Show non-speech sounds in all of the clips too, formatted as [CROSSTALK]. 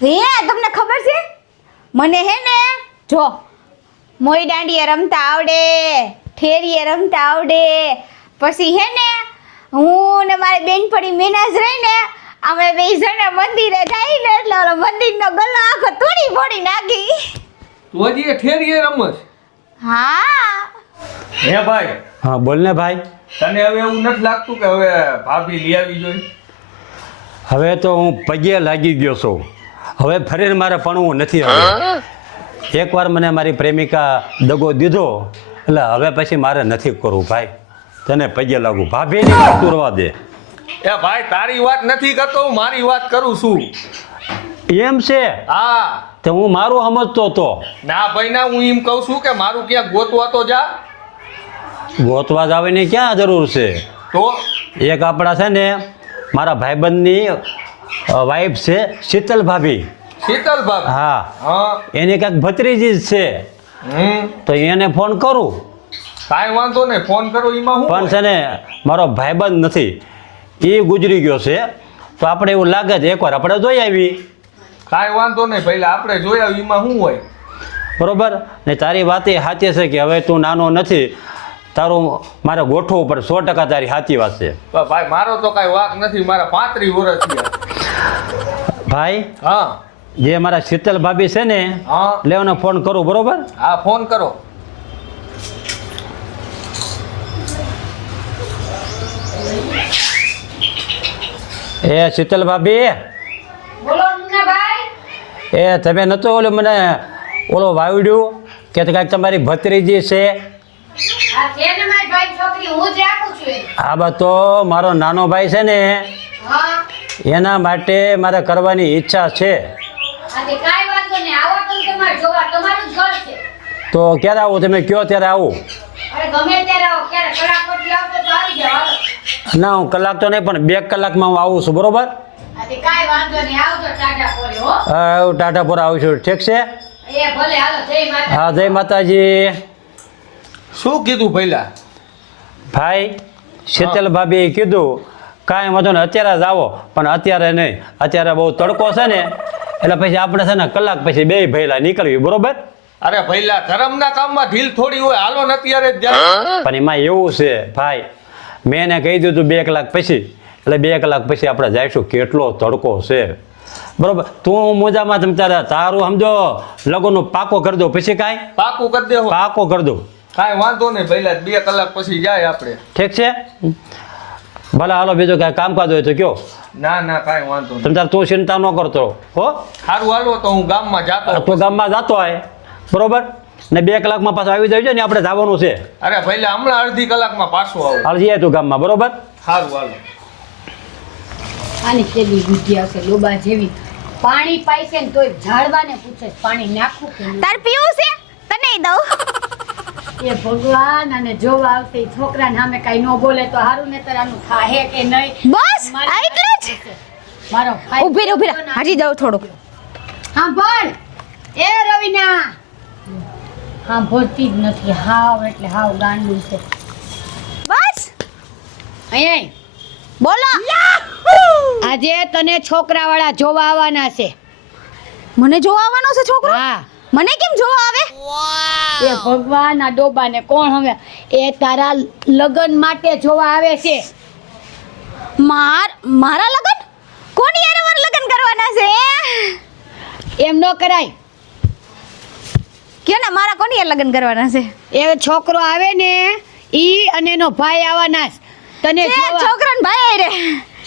હે તમને ખબર છે? મને હે ને જો મોઈ દાંડીએ રમતા આવડે ઠેરીએ રમતા આવડે. પછી હે ને હું ને મારી બેનપણી મેનાજ રહી ને અમે બે જણા મંદિરે જાય ને એટલે ઓલો મંદિરનો ગલ્લો આખો તોડી ફોડી નાખી. તું હજી એ ઠેરીએ રમસ હા. હે ભાઈ. હા બોલ ને ભાઈ. તને હવે એવું નથી લાગતું કે હવે ભાભી લઈ આવી જોઈએ હવે તો હું પગે લાગી ગયો છું. હવે ફરીને મારે પણવું નથી હવે. એકવાર મને મારી પ્રેમિકા દગો દીધો એટલે હવે પછી મારે નથી કરવું ભાઈ. તને પગે લાગુ. ભાભી વાત દે. એ ભાઈ તારી વાત નથી કરતો હું મારી વાત કરું છું. એમ છે? હા. તો હું મારું સમજતો હતો ના ભાઈ ના હું એમ કહું છું કે મારું ક્યાંક ગોતવા તો જા. ગોતવા જવાની ક્યાં જરૂર છે? તો? એક આપણા છે ને મારા ભાઈબંધની વાઈફ છે શીતલ ભાભી. શીતલ ભાભી? હા. હા. એની કાંઈક ભત્રીજી જ છે. તો એને ફોન કરું. કાંઈ વાંધો નહીં ફોન કરો એમાં હું પણ છે ને મારો ભાઈબંધ નથી. એ ગુજરી ગયો છે. તો આપણે એવું લાગે છે એકવાર આપણે જોઈ આવી કાંઈ વાંધો નહીં પહેલા આપણે જોયા એમાં શું હોય? બરોબર? ને તારી વાત એ સાચી છે કે હવે તું નાનો નથી. તારું મારે ગોઠવું પડે સો ટકા તારી સાચી વાત છે. ભાઈ મારો તો કાંઈ વાક નથી મારા પાંત્રીસ વર્ષ થયા. ભાઈ? હા. જે મારા શીતલ ભાભી છે ને હા. લેવાનો ફોન કરું બરોબર? હા ફોન કરો. એ શીતલ ભાભી? બોલો ભાઈ. એ તમે નતો ઓલો મને ઓલો વાવડ્યું કે કાંઈક તમારી ભત્રીજી છે? હું જ રાખું છું આ બા તો મારો નાનો ભાઈ છે ને એના માટે મારે કરવાની ઈચ્છા છે. આજે કાંઈ વાંધો નહીં. આવો તો તમારે જોવા. તમારું જ ઘર છે. તો ક્યારે આવું? તમે કયો ત્યારે આવું? અરે ગમે ત્યારે આવો. ક્યારે કલાક પછી આવતો તો આવી જાવ હાલો. ના હું કલાક તો નહીં પણ બે કલાકમાં હું આવું છું બરોબર? આજે કાંઈ વાંધો નહીં. આવજો ટાટા પોરે હો. હા, હું ટાટાપુર આવું છું. ઠીક છે? એ ભલે હાલો. જય માતા હા જય માતાજી. શું કીધું પહેલા? ભાઈ શીતલ ભાભીએ કીધું કાંઈ વાંધો ને અત્યારે જ આવો. પણ અત્યારે નહીં. અત્યારે બહુ તડકો છે ને એટલે પછી આપણે છે ને કલાક પછી બે ભૈલા નીકળવી બરોબર? અરે પહેલા ધર્મના કામમાં ઢીલ થોડી હોય હાલો ને અત્યારે જ પણ એમાં એવું છે ભાઈ મેં એને કહી દીધું બે કલાક પછી. એટલે બે કલાક પછી આપણે જઈશું કેટલો તડકો છે. બરોબર? તું મોજામાં તમે તારે તારું સમજો? લગનનું પાકો કરી દો પછી કાંઈ? પાકું કરી દે પાકો કરી દો. કાંઈ વાંધો નહીં પહેલા બે કલાક પછી જાય આપણે. ઠીક છે? ભલે હાલો કઈ કાંઈ કામકાજ હોય તો કયો. ના ના કાંઈ વાંધો નહીં. તમ તારે તું ચિંતા ન કરતો. હો? સારું હાલો તો હું ગામમાં જાતો તું ગામમાં જતો હોય બરોબર? ને બે કલાકમાં પાછો આવી જાય ને આપણે જવાનું છે. અરે પહેલા હમણાં અડધી કલાકમાં પાછું આવું. હાલ જઈએ તું ગામમાં બરોબર? સારું હાલો. આની કેવી બુદ્ધિ હશે લોબા જેવી. પાણી પાય છે ને તોય ઝાડવાને પૂછે છે, પાણી નાખું કે નહીં? તાર પીવું છે? તને દઉં. એ ભગવાન અને જોવા આવતી છોકરા સામે કાંઈ ન બોલે તો હારું ને આનું થાહે કે નહીં? બસ આ જ? મારો ઊભી રહે હાજી જાઉં થોડો હા બોલ એ રવિના. હા ભોતી જ નથી. હાવ એટલે હાવ ગાંડું છે. બસ. અહીંયા બોલો. આજે તને છોકરાવાળા જોવા આવવાના છે. મને જોવા આવવાનો છે છોકરો? હા. મને કેમ જોવા આવે? એ ભગવાન આ ડોબાને કોણ હવે? એ તારા લગ્ન માટે જોવા આવે છે. માર મારા લગન? કોની યાર મારા લગન કરવાના છે એમ ન કરાય. કે ને મારા કોની યાર લગન કરવાના છે? એ છોકરો આવે ને ઈ અને એનો ભાઈ આવવાના છે. તને છોકરાનો ભાઈ રે.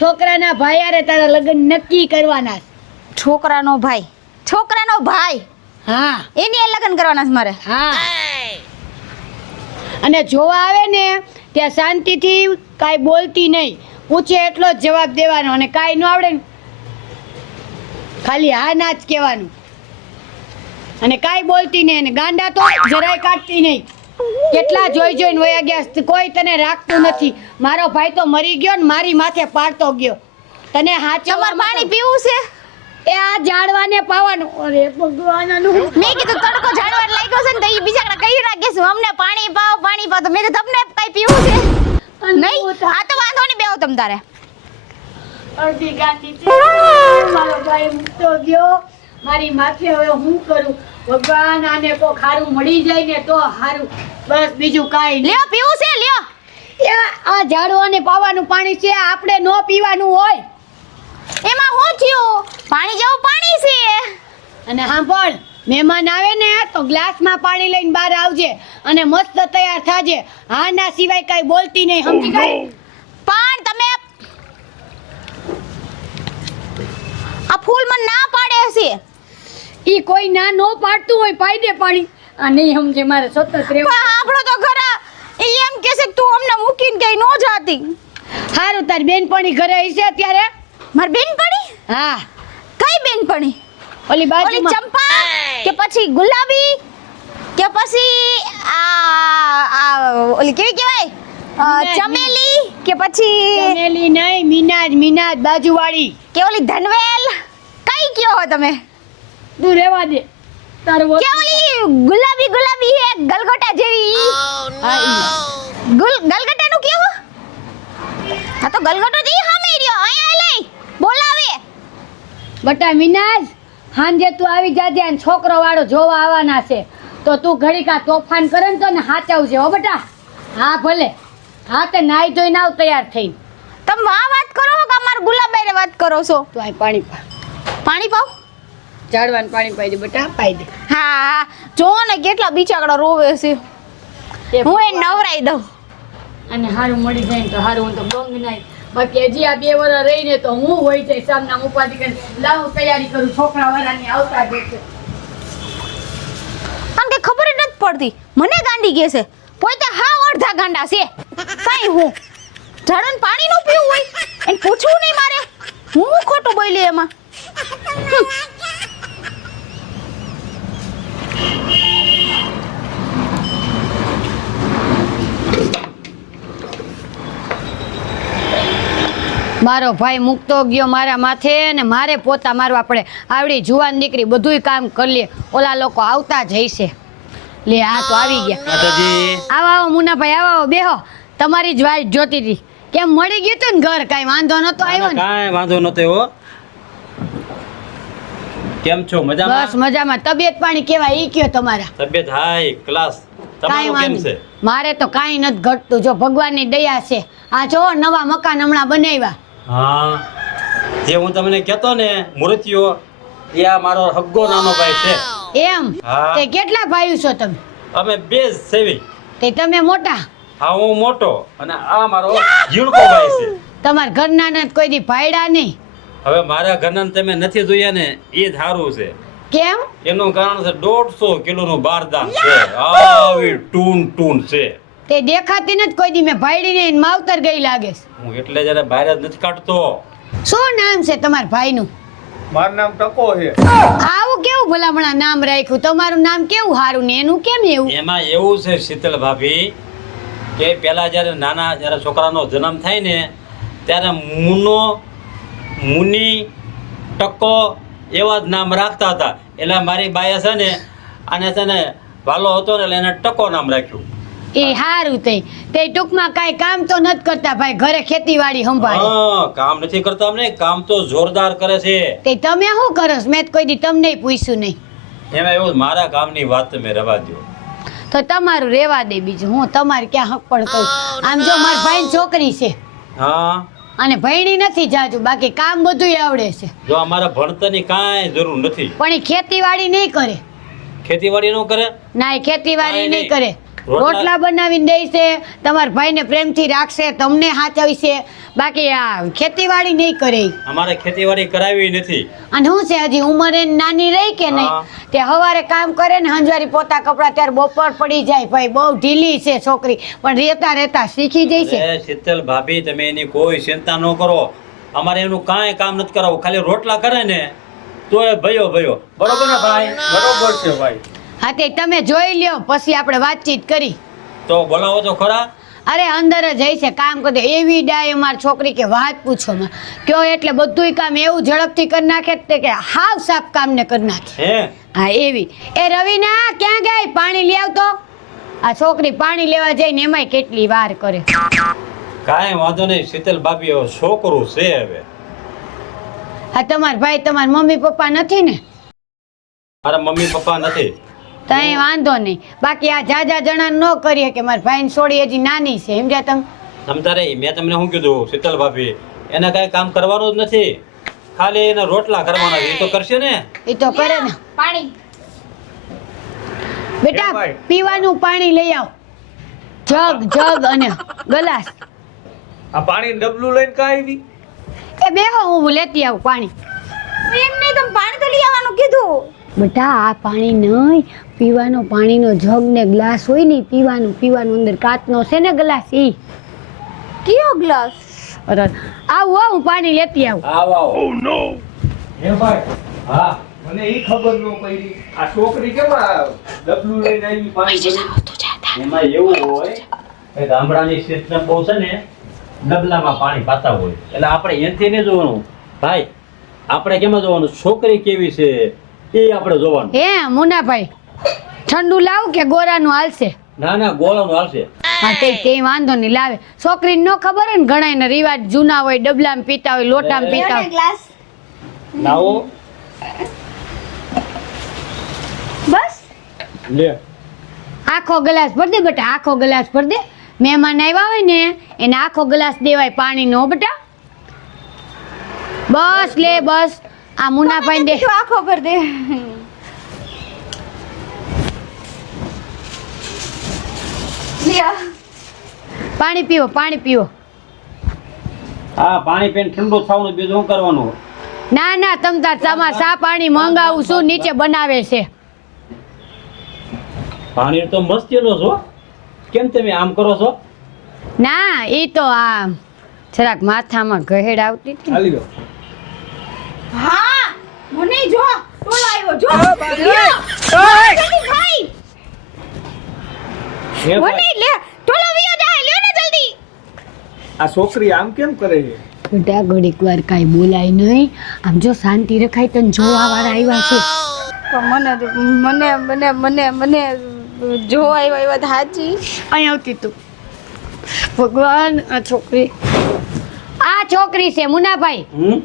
છોકરાના ભાઈ આરે તારા લગ્ન નક્કી કરવાના છોકરાનો ભાઈ. છોકરાનો ભાઈ. હા. એની લગ્ન કરવાના છે મારે. હા. અને જોવા આવે ને ત્યાં શાંતિથી કાંઈ બોલતી નહીં. પૂછે એટલો જ જવાબ દેવાનો અને કાંઈ ન આવડે ને. ખાલી હા ના જ કહેવાનું. અને કાંઈ બોલતી નહીં અને ગાંડા તો જરાય કાઢતી નહીં. કેટલા જોઈ જોઈને વયા ગયા કોઈ તને રાખતું નથી. મારો ભાઈ તો મરી ગયો ને મારી માથે પાડતો ગયો. તને હાચવવા પાણી પીવું છે? એ આ ઝાડવાને પાવાનું. અરે ભગવાનનું મેં કીધું તડકો ઝાડવા લાગ્યો છે ને તો એ બિચારા કહી રાખે છે અમને પાણી પાવ પાણી પાવ તો મેં તો તમને કઈ પીવું છે? નહીં આ તો વાંધો નહીં બેહો તમ તારે. અડધી ગાંડી છે. મારો ભાઈ મૂકતો ગયો. મારી માથે હવે હું કરું? ભગવાન આને કો ખારું મળી જાય ને તો હારું. બસ બીજું કાઈ લ્યો પીવું છે લ્યો. એ આ ઝાડવાને પાવાનું પાણી છે આપણે ન પીવાનું હોય. એમાં હું થયું? પાણી જેવું પાણી છે. અને સાંભળ મહેમાન આવે ને તો ગ્લાસમાં પાણી લઈને બહાર આવજે અને મસ્ત તૈયાર થાજે. હા ના સિવાય કાંઈ બોલતી નહીં સમજી ગઈ? પણ તમે આ ફૂલ મને ના પાડે છે. ઈ કોઈ ના નો પાડતું હોય પાઈ દે પાણી. આ નહીં સમજે મારે સતત પણ રહેવું આપણો તો ખરા ઈ એમ કે છે તું અમને મૂકીને કઈ નો જાતી. સારું તારી બેનપણી ઘરે હશે અત્યારે? મારી બેનપણી હા. કઈ બેનપણી ઓલી ઓલી બાજુમાં. ચંપા? કે પછી ગુલાબી? કે પછી આ આ ઓલી કેવી કહેવાય? ચમેલી? કે પછી ચમેલી નહીં મીનાજ મીનાજ બાજુવાળી. કે ઓલી ધનવેલ? કઈ કયો હો તમે? તું રહેવા દે. તારું કે ઓલી ગુલાબી ગુલાબી હે ગલગોટા જેવી. ગલગોટા નું ગલગોટાનું કેવું હા? તો ગલગોટો દી હા રહ્યો અહીંયા લઈ બોલાવે. બટા મિનાજ હાંજે તું આવી જાજે અને છોકરો વાળો જોવા આવવાના છે. તો તું ઘડીક આ તોફાન કરે ને તો ને હાચવજે હો બટા. હા ભલે. હા તે નાઈ ધોઈને આવ તૈયાર થઈને. તમે આ વાત કરો કે અમાર ગુલાબાઈને વાત કરો છો? તું આ પાણી પા. પાણી પાવ? ઝાડવાનું પાણી પાઈ દે બટા પાઈ દે. હા જો ને કેટલા બિચાકડા રોવે છે. હું એ નવરાઈ દઉં. અને હારું મળી જાય તો હારું હું તો ગંગ નાઈ બાકી આ બે વર્ષ રહીને તો હું હોય જાય સામના ઉપાધિ કરી લાવ તૈયારી કરું, છોકરા વાળાની આવતા જ છે કારણ કે ખબર જ નથી પડતી. મને ગાંડી કે છે. પોતે હા, અડધા ગાંડા છે. કઈ હું? ઝાડન પાણી નું પીવું હોય? એને પૂછવું નહીં મારે. હું ખોટું બોલી એમાં હમ. મારો ભાઈ મૂકતો ગયો મારા માથે ને મારે પોતા મારવા પડે. આવડી જુવાન દીકરી બધુંય કામ કરી લે. ઓલા લોકો આવતા જઈશે લે આ તો આવી ગયા. આવા આવો મુનાભાઈ આવો આવો બેહો. તમારી જ વાઈટ જોતી હતી. કેમ મળી ગયું તું ને ઘર? કાંઈ વાંધો નતો આવ્યો ને? કાંઈ વાંધો નતો એવો કેમ છો? બસ મજામાં. મજામાં તબિયત પાણી કેવા ઈ કયો તમારા? તબિયત હાઈ ક્લાસ. કાંઈ વાંધો. મારે તો કાંઈ નથી ઘટતું. જો ભગવાનની દયા છે. આ જો નવા મકાન હમણાં બનાવ્યા. હા. જે હું તમને કહેતો ને મૂર્તિઓ એ આ મારો હગ્ગો નાનો ભાઈ છે. એમ? હા. તે કેટલા ભાઈઓ છો તમે? અમે બે જ સેવી. તે તમે મોટા? હા હું મોટો અને આ મારો જીણકો ભાઈ છે. તમારા ઘરના ને કોઈ દી ભાયડા નહીં? હવે મારા ઘરના તમે નથી જોયા ને એ જ સારું છે. કેમ? એનું કારણ છે દોઢસો કિલોનું બારદાન છે. આવી ટૂન ટૂન છે. તે દેખાતી નથી કોઈ દી. મેં ભાઈડી ને માવતર ગઈ લાગે છે. હું એટલે જરા બહાર જ નથી કાઢતો. શું નામ છે તમારા ભાઈનું? મારું નામ ટકો છે. આવું કેવું ભલામણા નામ રાખ્યું? તમારું નામ કેવું સારું ને એનું કેમ એવું? એમાં એવું છે શીતલ ભાભી કે પેલા જ્યારે નાના જ્યારે છોકરાનો જન્મ થાય ને ત્યારે મુનો મુની ટકો એવા જ નામ રાખતા હતા. એટલે મારી બાએ છે ને અને છે ને વાલો હતો ને એટલે એને ટકો નામ રાખ્યું. એ સારું તે તે ટૂંકમાં કાંઈ કામ તો નથી કરતા ભાઈ ઘરે ખેતીવાડી સંભાળે. હા કામ નથી કરતા અમને કામ તો જોરદાર કરે છે. તે તમે શું કરસ મેં તો કોઈ દી તમને પૂછ્યું નહીં. એમાં એવું મારા કામની વાત તમે રવા દો તો તમારું રેવા દે બીજું હું તમારે ક્યાં હક પણ કહું આમ જો મારા ભાઈ છોકરી છે. હા. અને ભયણી નથી જાજુ બાકી કામ બધું આવડે છે. જો અમારા ભણતરની કાંઈ જરૂર નથી. પણ એ ખેતીવાડી નહીં કરે. ખેતીવાડી નો કરે? ના એ ખેતીવાડી નહીં. કરે. રોટલા- બનાવીને દે છે તમારા ભાઈને પ્રેમથી રાખશે તમને સાચવશે બાકી આ ખેતીવાડી નહીં કરે. અમારે ખેતીવાડી કરાવી નથી. અને શું છે હજી ઉંમરે નાની રહી કે નહીં? તે સવારે કામ કરે ને હંજવારી પોતા કપડા ત્યારે બપોર પડી જાય. ભાઈ બહુ ઢીલી છે છોકરી પણ રહેતા રહેતા શીખી જાય છે. શીતલ ભાભી તમે એની કોઈ ચિંતા ન કરો. અમારે એનું કાંઈ કામ નથી કરાવવું. ખાલી રોટલા કરે ને તો એ ભયો ભયો. બરોબર ને ભાઈ? બરોબર છે ભાઈ. હા તે તમે જોઈ લ્યો પછી આપણે વાતચીત કરી. તો બોલાવો તો ખરા. અરે અંદર જ છે કામ કરે. એવી ડાય અમારી છોકરી કે વાત પૂછો માં કયો એટલે બધુંય કામ એવું ઝડપથી કરી નાખે કે હાવ સાફ કામ ને કરી નાખે. હા એવી. એ રવિના ક્યાં ગઈ? પાણી લઈ આવતો? આ છોકરી પાણી લેવા જઈને એમાંય કેટલી વાર કરે. કાંઈ વાંધો નહીં શીતલ ભાભી હવે છોકરું છે હવે. હા તમારા ભાઈ તમારા મમ્મી પપ્પા નથી ને? મારા મમ્મી પપ્પા નથી. તઈ વાંધો નહીં. બાકી આ જાજા જણા ન કરીએ કે મારા ભાઈની સોડી હજી નાની છે સમજ્યા તમે? સમજારે મેં તમને શું કીધું? શીતલ ભાભી એને કઈ કામ કરવાનું જ નથી. ખાલી એને રોટલા કરવાના એ તો કરશે ને? એ તો કરે ને. પાણી. બેટા પીવાનું પાણી લઈ આવ. જગ જગ અને ગલાસ. આ પાણી ડબલું લઈને કાંઈ આવી? એ બેહો હું લેતી આવું પાણી. એમ નહીં તમે પાણી તો લઈ આવવાનું કીધું. બેટા આ પાણી નહીં. પીવાનો પાણીનો જગ ને ગ્લાસ હોય ને પીવાનું પીવાનું અંદર કાચનો છે ને ગ્લાસ ઈ. કયો ગ્લાસ? અરે આવું હો, પાણી લેતી આવું. આવ નો હે ભાઈ હા મને ઈ ખબર ન પડી. આ છોકરી કેમ આ ડબલું લઈને આવી પાણી એમાં એવું હોય કે ગામડાની સિસ્ટમ બહુ છે ને ડબલામાં પાણી પાતા હોય. એટલે આપણે એનથી ને જોવાનું. ભાઈ આપણે કેમ જોવાનું? છોકરી કેવી છે? એ આપણે જોવાનું. હે મુનાભાઈ ઠંડુ લાવું કે ગોરાનું હાલશે? ના ના ગોળાનું હાલશે. હા તે તે વાંધો નહીં લાવે. છોકરીને નો ખબર હોય ને ઘણાયને રિવાજ જૂના હોય ડબલામાં પીતા હોય લોટામાં પીતા હોય. ગ્લાસ લાવો બસ. લે. આખો ગ્લાસ ભર દે બેટા આખો ગ્લાસ ભર દે. મહેમાન આવ્યા હોય ને એને આખો ગ્લાસ દેવાય પાણીનો બેટા. બસ લે બસ. આ મુનાભાઈ દે. આખો ભર દે. પાણી પીવો પાણી પીવો હા પાણી પીને ઠંડુ થવાનું બીજું શું કરવાનું? ના ના તમ તાર તમાર સા પાણી મંગાવું શું નીચે બનાવે છે. પાણી તો મસ્તીનો છો. કેમ તમે આમ કરો છો? ના એ તો આ જરાક માથામાં ગહેડ આવતી હતી હાલી ગયો હા મને જો ટોલો આવ્યો જો ભાઈ મને લે ટોલો વિયો જાય લ્યો ને જલ્દી. આ છોકરી આમ કેમ કરે છે? બેટા ઘડીક વાર કાંઈ બોલાય નહીં. આમ જો શાંતિ રખાય તને જોવા વાળા આવ્યા છે. મને મને મને મને મને જોવા આવ્યા એ સાચી અહીં આવતી તું. ભગવાન આ છોકરી. આ છોકરી છે મુનાભાઈ. હમ?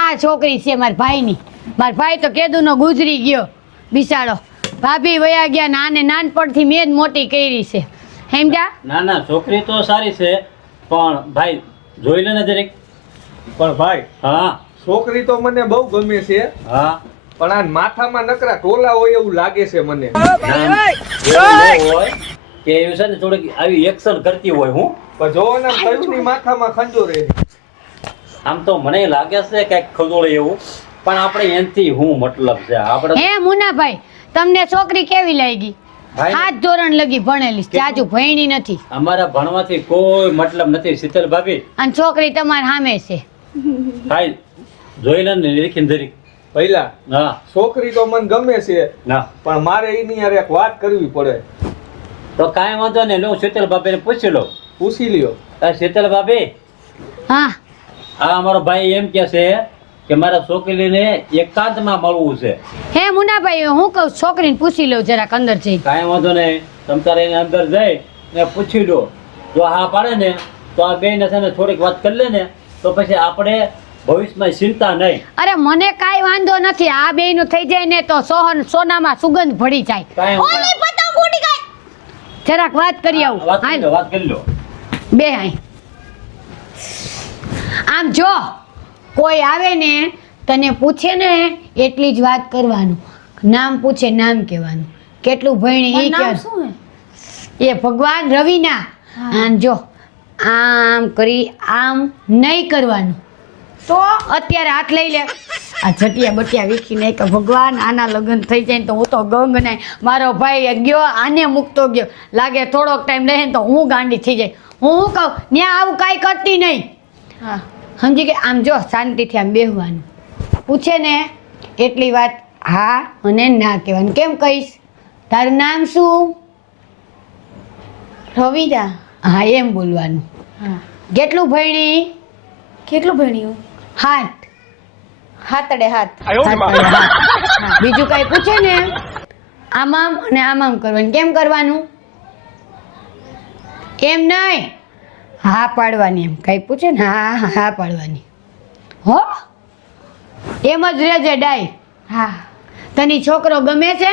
આ છોકરી છે મારા ભાઈની. મારા ભાઈ તો કેદુનો ગુજરી ગયો બિચારો. ભાભી વયા ગયા ને નાનપણથી મેં જ મોટી કરી છે. સમજ્યા ના ના છોકરી તો સારી છે પણ ભાઈ જોઈ લે ને જરીક. પણ ભાઈ હા. છોકરી તો મને બહુ ગમે છે હા. પણ આ માથામાં નકરા ટોલા હોય એવું લાગે છે મને. કે એવું કે છે ને થોડીક આવી એક્શન કરતી હોય હું? પણ જોવો ને કયું ની માથામાં ખંજો રે આમ તો મને લાગે છે કંઈક ખજોળે એવું પણ આપણે એનથી હું મતલબ છે. આપણે હે મુનાભાઈ તમને છોકરી કેવી લાગી? હાથ ધોરણ લગી ભણેલી ચાજુ ભણી નથી. અમારા ભણવાથી કોઈ મતલબ નથી શીતલ ભાભી. અને છોકરી તમારી સામે છે. ભાઈ જોઈ લે ને લેખીને ધરી. પહેલા હા. છોકરી તો મને ગમે છે ના. પણ મારે એની યાર એક વાત કરવી પડે. તો કાંઈ વાંધો નહીં લો શીતલ ભાભીને પૂછી લો. પૂછી લ્યો. આ શીતલ ભાભી હા. હા અમારો ભાઈ એમ કે છે કે મારા છોકરીને એકાંતમાં મળવું છે. હે મુનાભાઈ હું કહું છોકરીને પૂછી લઉં જરાક અંદર જઈ. કાંઈ વાંધો નહીં. તમ તારે એને અંદર જઈ ને પૂછી લો. જો હા પાડે ને તો આ બે છે ને થોડીક વાત કરી લે ને તો પછી આપણે ભવિષ્યમાં ચિંતા નહીં. અરે મને કાંઈ વાંધો નથી. આ બે નું થઈ જાય ને તો સોહન સોનામાં સુગંધ ભળી જાય. ઓલી પતંગ ઉડી ગઈ! જરાક વાત કરી આવું. વાત કરી લો વાત કરી લો. બે હાય આમ જો કોઈ આવે ને તને પૂછે ને એટલી જ વાત કરવાનું. નામ પૂછે નામ કહેવાનું. કેટલું ભણી એ નામ કે શું એ ભગવાન રવિના. આમ જો આમ કરી આમ નહીં કરવાનું. તો? અત્યારે હાથ લઈ લે. આ જટિયા બટિયા વીખી નહીં કે ભગવાન આના લગ્ન થઈ જાય તો હું તો ગંગ નહીં મારો ભાઈ ગયો આને મૂકતો ગયો. લાગે થોડોક ટાઈમ રહે ને તો હું ગાંડી થઈ જાય. હું શું કહું? ત્યાં આવું કાંઈ કરતી નહીં. હા. સમજી કે આમ જો શાંતિથી આમ બેહવાનું. પૂછે ને એટલી વાત હા અને ના કહેવાનું. કેમ કહીશ? તારું નામ શું? રવિદા. હા એમ બોલવાનું. હા. કેટલું ભણી કેટલું ભણ્યું? હાથ. હાથડે હાથ. હાથ. હાથ. બીજું કઈ પૂછે ને? આમ આમ અને આમ આમ કરવાનું. કેમ કરવાનું? એમ નહીં. હા પાડવાની એમ. કઈ પૂછે ને? હા હા, પાડવાની. હો? એમ જ રહેજે ડાય. હા. તને છોકરો ગમે છે?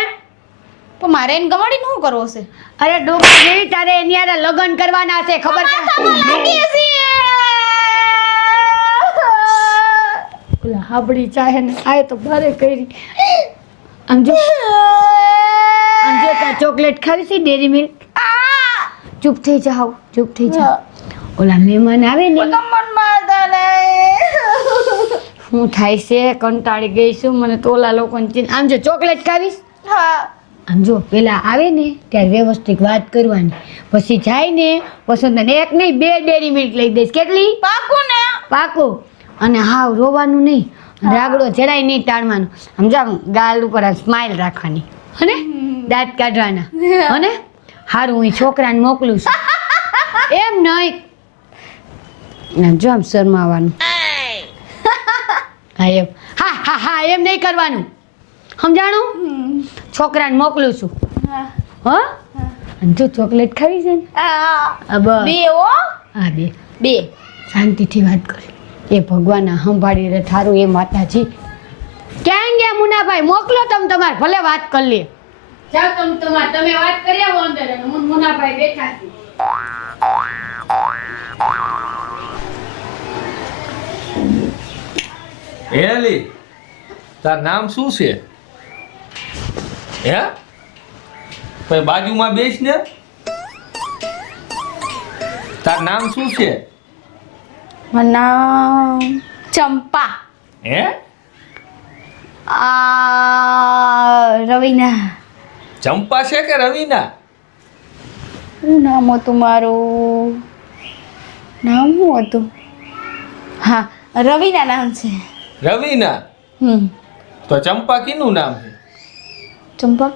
પણ મારે એને ગમાડીને શું કરવો છે. અરે ડોકા જેવી તારે એની આરે લગ્ન કરવાના છે ખબર છે? ઓલા હાબડી ચાહે ને આય તો ભારે કરી. આમ જો. આમ જો ચોકલેટ ખાવી છે ડેરી મિલ્ક? ચૂપ થઈ જાઓ ચૂપ થઈ જાઓ. ઓલા મહેમાન આવે ને? હું થાય છે કંટાળી ગઈ છું. મને તો ઓલા લોકોને આમ જો ચોકલેટ ખાવીશ. હા. આમ જો પેલા આવે ને ત્યારે વ્યવસ્થિત વાત કરવાની. પછી જાય ને પછી એક નહીં બે ડેરી મિલ્ક લઈ દઈશ. કેટલી? પાકું ને પાકું. અને હાવ રોવાનું નહીં. રાગડો જરાય નહીં તાણવાનું આમ ગાલ ઉપર સ્માઇલ રાખવાની. અને દાંત કાઢવાના. અને હારું હું છોકરાને મોકલું છું. [LAUGHS] એમ નહીં. જો આમ શરમાવાનું. હા એમ. હા હા હા એમ નહીં કરવાનું. સમજાણું? છોકરાને મોકલું છું. હા. અને જો ચોકલેટ ખાવી છે ને. બે ઓ હા બે. બે. શાંતિથી વાત કરી. એ ભગવાન સંભાળી રહે થારું એ માતાજી. ક્યાં ગયા મુનાભાઈ? મોકલો તમે તમારે ભલે વાત કરી લે. જાઓ તમે તમારે તમે વાત કરી આવો અંદર મુનાભાઈ બેઠા છીએ હેલી તાર નામ શું છે હે ભાઈ બાજુમાં બેસ ને તાર નામ શું છે મારું નામ ચંપા હે આ રવિના ચંપા છે કે રવિના શું નામ હતું મારું? નામ શું હતું? હા રવિના નામ છે. રવિના? હમ. તો ચંપા કીનું નામ છે? ચંપા?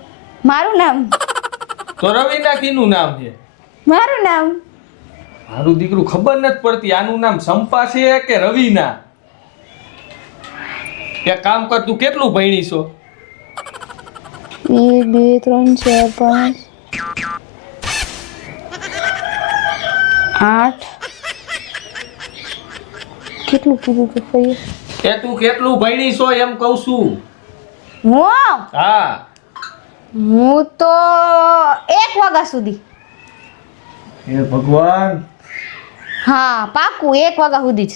મારું નામ? તો રવિના કીનું નામ છે? મારું નામ? મારું દીકરું ખબર નથી પડતી આનું નામ ચંપા છે કે રવિના? કે કામ કર તું કેટલું ભણી છો? એક બે ત્રણ ચાર પાંચ. આઠ. કેટલું કીધું તું ભાઈ એ તું કેટલું ભણી છો એમ કહું છું. હું? હા. હું તો એક વાગ્યા સુધી. હે ભગવાન. હા પાકું એક વાગ્યા સુધી જ.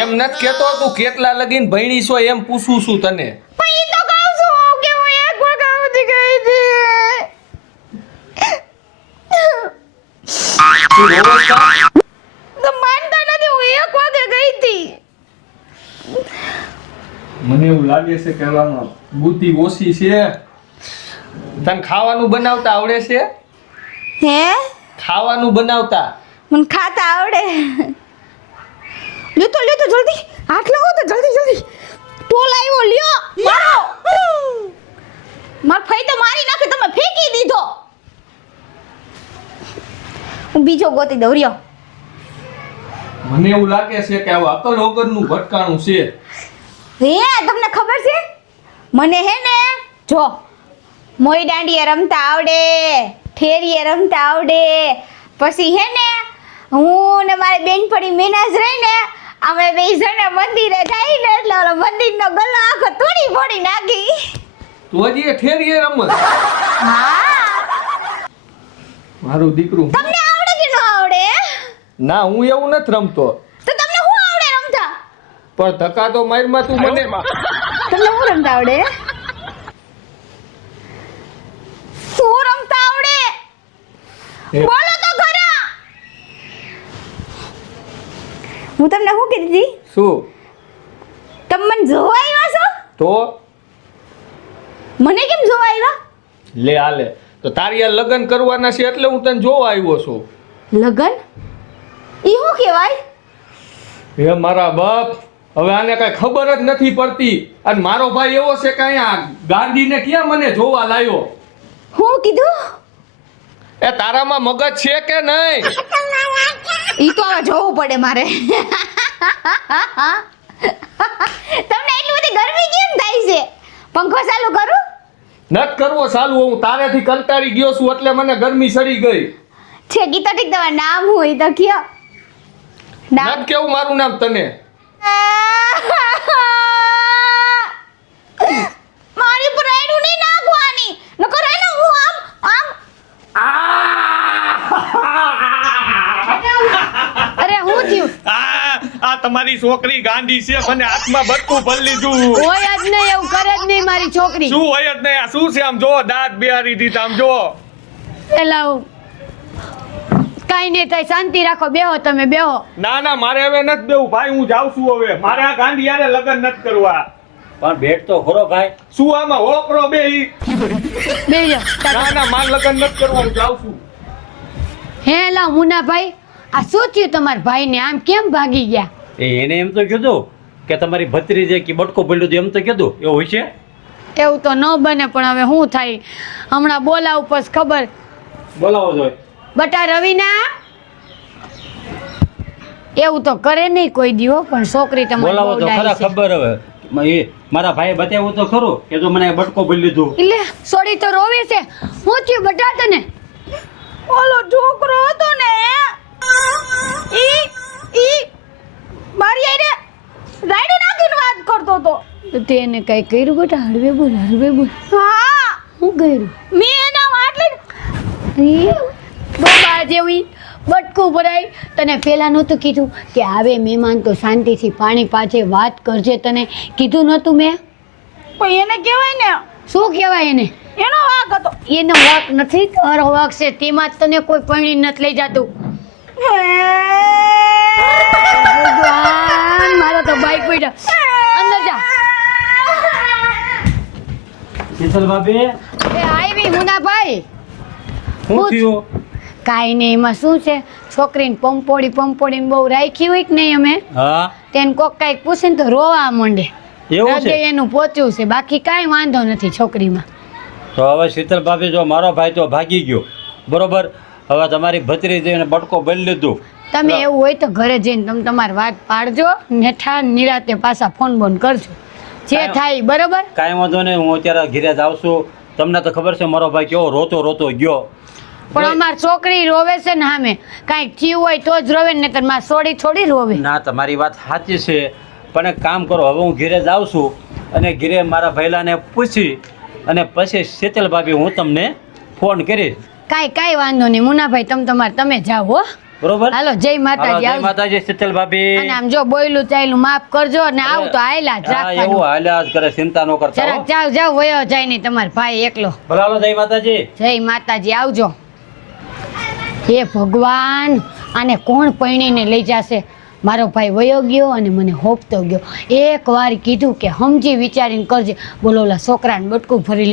એમ નથી કેતો તું કેટલા લગીન ભણી છો એમ પૂછું છું તને. પણ ઈ તો કહું છું કે હું એક વાગ્યા સુધી ગઈ હતી તું રોવે છે? તો માનતા નથી હું એક વાગે ગઈ હતી. મને એવું લાગે છે કે આમાં બુદ્ધિ ઓછી છે. તને ખાવાનું બનાવતા આવડે છે? હે? ખાવાનું બનાવતા? મને ખાતા આવડે. લ્યો તો જલ્દી. હાથ તો જલ્દી જલ્દી. ટોલ આવ્યો લ્યો. મારો. માર ફઈ તો મારી નાખે તમે ફેંકી દીધો. હું બીજો ગોતી દઉં રહ્યો. મને એવું લાગે છે કે આ અકલ વગરનું ભટકાણું છે. હે તમને ખબર છે? મને હે ને જો મોઈ દાંડીએ રમતા આવડે ઠેરીએ રમતા આવડે. પછી હે ને હું ને મારી બેનપણી મેનાજ રહી ને અમે બે જણા મંદિરે જાય ને એટલે ઓલો મંદિરનો ગલ્લો આખો તોડી ફોડી નાખી. તું હજી એ ઠેરીએ રમત. હા. મારું દીકરું તમને ન આવડે? ના હું એવું નથી રમતો. તો તમને શું આવડે રમતા? પણ ધક્કા તો મારમાં તું મને. તમને શું રમતા આવડે? શું રમતા આવડે? બોલો તો ખરા. હું તમને શું કીધી હતી શું? તમે મને જોવા આવ્યા છો? તો? મને કેમ જોવા આવ્યા? લે હાલે. તો તારી આ લગ્ન કરવાના છે એટલે હું તને જોવા આવ્યો છું. લગન? ઈ શું કહેવાય? હે મારા બાપ હવે આને કઈ ખબર જ નથી પડતી. અને મારો ભાઈ એવો છે કે અહીંયા ગાંધીને ક્યાં મને જોવા લાવ્યો હું કીધું? એ તારામાં મગજ છે કે નહીં? ઈ તો હવે જોવું પડે મારે. તમને એટલી બધી ગરમી કેમ થાય છે? પંખો ચાલુ કરું? નત કરવો ચાલુ હું તારેથી કંટાળી ગયો છું એટલે મને ગરમી સડી ગઈ. ઠેકી તો ઠીક તમારું નામ હોય તો કયો? નામ કેવું? મારું નામ તને. મારી પર એનું નહીં નાખવાની. નકર એને હું આમ આમ અરે હું થયું? આ તમારી છોકરી ગાંધી છે મને હાથમાં બટકું ભરી લીધું. હોય જ નહીં એવું કરે જ નહીં મારી છોકરી. શું હોય જ નહીં આ શું છે આમ જો દાંત બિહારી દીધા આમ જો. એલાઉ કાંઈ નહીં થાય શાંતિ રાખો બેહો તમે બેહો. ના ના મારે હવે નથી બેવું ભાઈ હું જાઉં છું હવે. મારે આ ગાંડી યારે લગ્ન નથી કરવા. પણ ભેટ તો ખરો ભાઈ. શું આમાં હોકરો બે બે ના ના મારે લગ્ન નથી કરવા હું જાઉં છું. હે લા મુના ભાઈ આ શું થયું તમારા ભાઈને? આમ કેમ ભાગી ગયા? એને એમ તો કીધું કે તમારી ભત્રીજે કે બટકો પડ્યું એમ તો કીધું. એવું હોય છે? એવું તો ન બને પણ હવે શું થાય? હમણાં બોલાવ પછી ખબર. બોલાવો જોઈએ બટા રવિના? એવું તો કરે નહીં કોઈ દીવો પણ છોકરી તમારે બોલાવો તો ખરા ખબર હવે. મારા ભાઈ બતાવ્યું તો ખરું કે જો મને બટકો ભરી લીધું. એટલે સોરી તો રોવે છે. હું થયું બટા તને ઓલો છોકરો હતો ને ઈ ઈ મારી આઈને રાયડું નાખીને વાત કરતો હતો. તો તે એને કઈ કર્યું બેટા? હળવે બોલ હળવે બોલ. હા. હું કર્યું? મેં એના માટલી એ જેવી બટકું ભરાય તને પહેલાં નહોતું કીધું કે આવે મહેમાન તો શાંતિથી પાણી પાછે વાત કરજે તને. કીધું નહોતું મેં? પણ એને કહેવાય ને. શું કહેવાય એને? એનો વાક હતો. એનો વાક નથી? તારો વાક છે તેમાં જ તને કોઈ પરણી નથી લઈ જતું. ભગવાન મારો તો બાઈક પડ્યો. અંદર જા. શીતલ ભાભી એ આવી મુનાભાઈ ભાઈ. હું- થયું? કાંઈ નહીં એમાં શું છે? છોકરીને પંપોડી પંપોડીને બહુ રાખી હોય કે નહીં અમે? હા. તેને કોક કાંઈક પૂછે ને તો રોવા માંડે. એવું છે? એનું પોચ્યું છે. બાકી કાંઈ વાંધો નથી છોકરીમાં. તો હવે શીતલ ભાભી જો મારો ભાઈ તો ભાગી ગયો. બરોબર? હવે તમારી ભત્રીજીને બટકો ભરી લીધું. તમે એવું હોય તો ઘરે જઈને તમે તમારી વાત પાડજો નેઠા નિરાતે પાછા ફોન બોન કરજો. જે થાય બરોબર? કાંઈ વાંધો નહીં હું અત્યારે ઘેરે જ આવશું. તમને તો ખબર છે મારો ભાઈ કેવો રોતો રોતો ગયો. પણ અમાર છોકરી રોવે છે ને સામે. કાંઈ થયું હોય તો જ રોવે ને નહીતર માર સોડી છોડી રોવે. ના તમારી વાત સાચી છે. પણ એક કામ કરો હવે હું ઘેરે જાઉં છું અને ઘેરે મારા ભાઈલાને પૂછી અને પછી શીતલ ભાભી હું તમને ફોન કરીશ. કાંઈ કાંઈ વાંધો નહીં. મુનાભાઈ તમે તમારે તમે જાઓ હો. બરોબર? હાલો જય માતાજી જય માતાજી. શીતલ ભાભી. અને આમ જો બોયલું ચાલ્યું માફ કરજો અને આવું તો આયલા જ રાખવાનું. એવું આયલા જ કરે ચિંતા ન કરતા જરાક. જાવ જાવ વયો જાય નહીં તમાર ભાઈ એકલો. ભલે હાલો જય માતાજી. જય માતાજી આવજો. હે ભગવાન, આને કોણ પરણીને લઈ જશે? મારો ભાઈ વયો ગયો અને મને હોપતો ગયો. એકવાર કીધું કે સમજી વિચારીને કરજે. બોલો, ઓલા છોકરાને બટકું ભરી